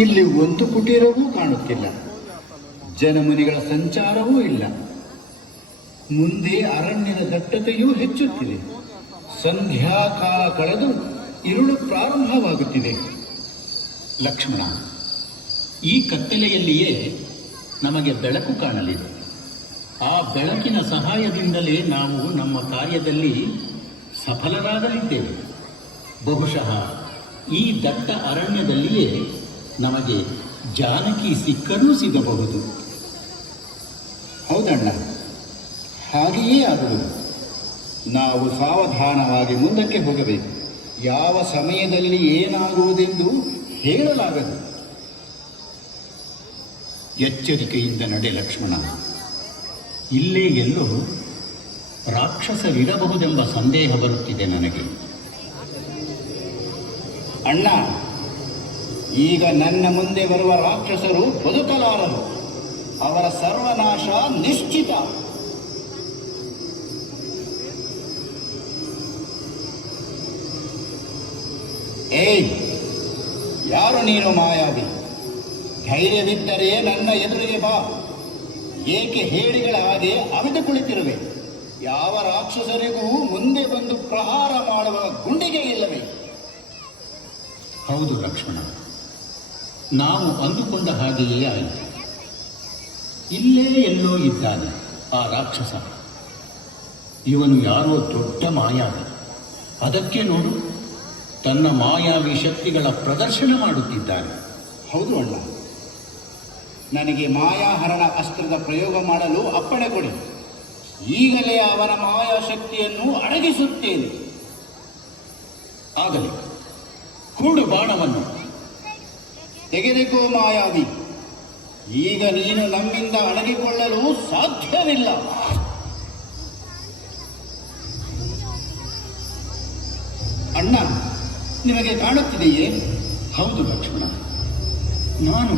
ಇಲ್ಲಿ ಒಂದು ಕುಟೀರವೂ ಕಾಣುತ್ತಿಲ್ಲ, ಜನಮುನಿಗಳ ಸಂಚಾರವೂ ಇಲ್ಲ. ಮುಂದೆ ಅರಣ್ಯದ ದಟ್ಟತೆಯೂ ಹೆಚ್ಚುತ್ತಿದೆ. ಸಂಧ್ಯಾಕಾಲ ಕಳೆದು ഇരുಳು ಪ್ರಾರಂಭವಾಗುತ್ತಿದೆ. ಲಕ್ಷ್ಮಣ, ಈ ಕತ್ತಲೆಯಲ್ಲಿಯೇ ನಮಗೆ ಬೆಳಕು ಕಾಣಲಿದೆ. ಆ ಬೆಳಕಿನ ಸಹಾಯದಿಂದಲೇ ನಾವು ನಮ್ಮ ಕಾರ್ಯದಲ್ಲಿ ಸಫಲರಾಗಲಿದ್ದೇವೆ. ಬಹುಶಃ ಈ ದಟ್ಟ ಅರಣ್ಯದಲ್ಲಿಯೇ ನಮಗೆ ಜಾನಕಿ ಸಿಕ್ಕರೂ ಸಿಗಬಹುದು. ಹೌದಣ್ಣ, ಹಾಗೆಯೇ ಆಗುವುದು. ನಾವು ಸಾವಧಾನವಾಗಿ ಮುಂದಕ್ಕೆ ಹೋಗಬೇಕು. ಯಾವ ಸಮಯದಲ್ಲಿ ಏನಾಗುವುದೆಂದು ಹೇಳಲಾಗದು. ಎಚ್ಚರಿಕೆಯಿಂದ ನಡೆ ಲಕ್ಷ್ಮಣ. ಇಲ್ಲೇ ಎಲ್ಲೋ ರಾಕ್ಷಸರಿರಬಹುದೆಂಬ ಸಂದೇಹ ಬರುತ್ತಿದೆ ನನಗೆ. ಅಣ್ಣ, ಈಗ ನನ್ನ ಮುಂದೆ ಬರುವ ರಾಕ್ಷಸರು ಬದುಕಲಾರರು. ಅವರ ಸರ್ವನಾಶ ನಿಶ್ಚಿತ. ಏಯ್, ಯಾರು ನೀನು ಮಾಯಾವಿ? ಧೈರ್ಯವಿದ್ದರೆ ನನ್ನ ಎದುರಿಗೆ ಬಾ. ಏಕೆ ಹೇಡಿಗಳ ಹಾಗೆ ಅವಿದು ಕುಳಿತಿರುವೆ? ಯಾವ ರಾಕ್ಷಸರಿಗೂ ಮುಂದೆ ಬಂದು ಪ್ರಹಾರ ಮಾಡುವ ಗುಂಡಿಗೆ ಇಲ್ಲವೇ? ಹೌದು ಲಕ್ಷ್ಮಣ, ನಾವು ಅಂದುಕೊಂಡ ಹಾಗೆಯೇ ಆಯಿತು. ಇಲ್ಲೇ ಎಲ್ಲೋ ಇದ್ದಾನೆ ಆ ರಾಕ್ಷಸ. ಇವನು ಯಾರೋ ದೊಡ್ಡ ಮಾಯಾವಿ. ಅದಕ್ಕೆ ನೋಡು, ತನ್ನ ಮಾಯಾವಿ ಶಕ್ತಿಗಳ ಪ್ರದರ್ಶನ ಮಾಡುತ್ತಿದ್ದಾನೆ. ಹೌದು ಅಣ್ಣ, ನನಗೆ ಮಾಯಾಹರಣ ಅಸ್ತ್ರದ ಪ್ರಯೋಗ ಮಾಡಲು ಅಪ್ಪಣೆ ಕೊಡಿ. ಈಗಲೇ ಅವನ ಮಾಯಾಶಕ್ತಿಯನ್ನು ಅಡಗಿಸುತ್ತೇನೆ. ಆಗಲಿ, ಹೂಡು ಬಾಣವನ್ನು. ತೆಗೆದುಕೋ ಮಾಯಾವಿ. ಈಗ ನೀನು ನಮ್ಮಿಂದ ಅಡಗಿಕೊಳ್ಳಲು ಸಾಧ್ಯವಿಲ್ಲ. ಅಣ್ಣ, ನಿಮಗೆ ಕಾಣುತ್ತಿದೆಯೇ? ಹೌದು ಲಕ್ಷ್ಮಣ, ನಾನು